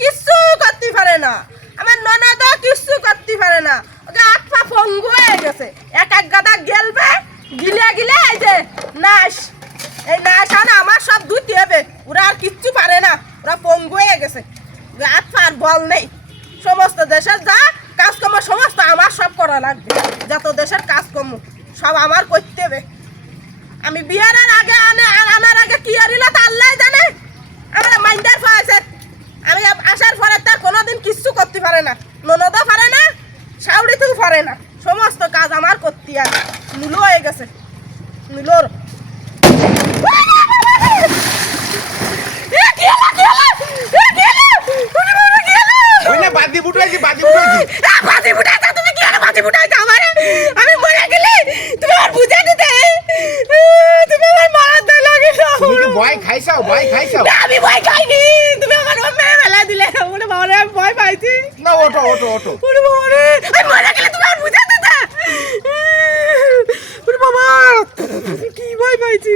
কিচ্ছু করতে পারে না, আমার ননদ কিচ্ছু করতে পারে না, ওকে হাত পা পঙ্গু হয়ে গেছে। এক এক গাদা গেলবে, গিলে গিলে এই যে নাশ, এই নাশ আনা আমার সব ধুতে হবে। ওরা আর কিচ্ছু পারে না, ওরা পঙ্গু হয়ে গেছে, হাত পা আর বল নেই। সমস্ত দেশের যা কাজকর্ম সমস্ত আমার সব করা লাগবে, যত দেশের কাজকর্ম সব আমার করতে হবে। আমি বিয়ারের আগে আনার আগে কি আরিল তা আল্লাহ জানে। আমার মাইন্ডার পাইছে, আমি আসার পরে তার কোনোদিন কিচ্ছু করতে পারে না, ননদও পারে না, শাউরিতেও পারে না, সমস্ত কাজ আমার করতে আছে। নুলো হয়ে গেছে, নুলোর আমি মরে গেলে তুমি আর বুঝা দিতে, তুমি আমার মারার দা লাগে। তুমি ভয় খাইছাও, ভয় খাইছাও? আমি ভয় খাইনি, তুমি আমার মেয়ে মেলা দিলে। ওরে বাবা রে, আমি ভয় পাইছি। না ওঠো ওঠো ওঠো। ওরে বাবা রে, আমি মরে গেলে তুমি আর বুঝা দিতে। ওরে বাবা, কি ভয় পাইছি।